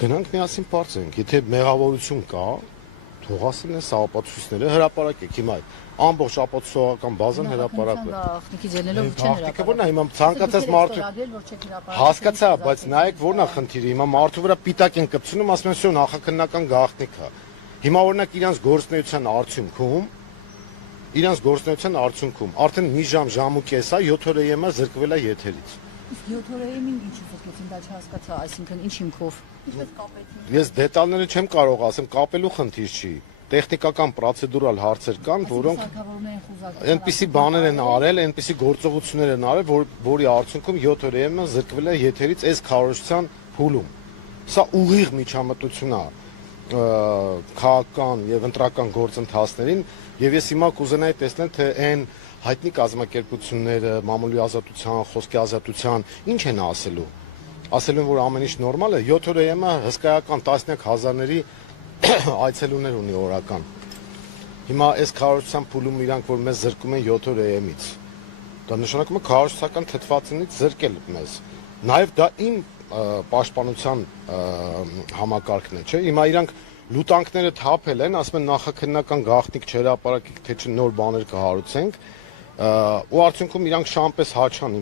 Գնանք միասին բարձենք, եթե մեղավորություն կա, թող ասեն այս ապացույցները հրապարակեք հիմա ամբողջ ապացուցողական բազան հրապարակվել։ Գաղտնիքի ձեռնելով չեն Գաղտնիքը որն է հիմա ցանկացած մարդու հասկացա, բայց նայեք որն է խնդիրը, հիմա մարդու վրա պիտակ են կպցնում, ասում են սա նախաքննական գաղտնիք է։ Հիմա օրինակ իրանց գործնեության արդյունքում արդեն մի ժամ ու կես է 7 օր ԵՄ զրկվել է եթերից։ Իսկ 7 օրերին ինչ զրկեցին, դա չհասկացա, այսինքն ինչ հիմքով։ Ինչպես կապեցին։ Ես դետալները չեմ կարող ասեմ, կապելու խնդիր չի։ Տեխնիկական պրոցեդուրալ հարցեր կան, որոնք այնպիսի բաներ են արել, այնպիսի գործողություններ են արել, որի արդյունքում 7 օր ԵՄ զրկվել է եթերից այս քարոզչության փուլում։ Սա ուղիղ միջամտություն է քաղաքական եւ ընտրական գործընթացներին, եւ ես հիմա կուզենայի տեսնել, թե այն հայտնի կազմակերպությունները, մամուլի ազատության, խոսքի ազատության, ինչ են ասելու։ Ասելու են, որ ամեն ինչ նորմալ է, 7 օր ԵՄ հսկայական տասնյակ հազարների այցելուներ ունի օրական։ Հիմա այս քարոզչության փուլում իրանք, որ մեզ զրկում են 7 օր ԵՄ-ից, դա նշանակում է քարոզչական թթվածինից զրկել մեզ։ Նաեւ դա իմ պաշտպանության համակարգն է, չէ՞։ Հիմա իրանք լուտանքները թափել են, ասում են նախաքննական գաղտնիք չհրապարակեք, թե չէ նոր բաներ կհարուցենք, ու արդյունքում իրանք շամպես հաչան իմ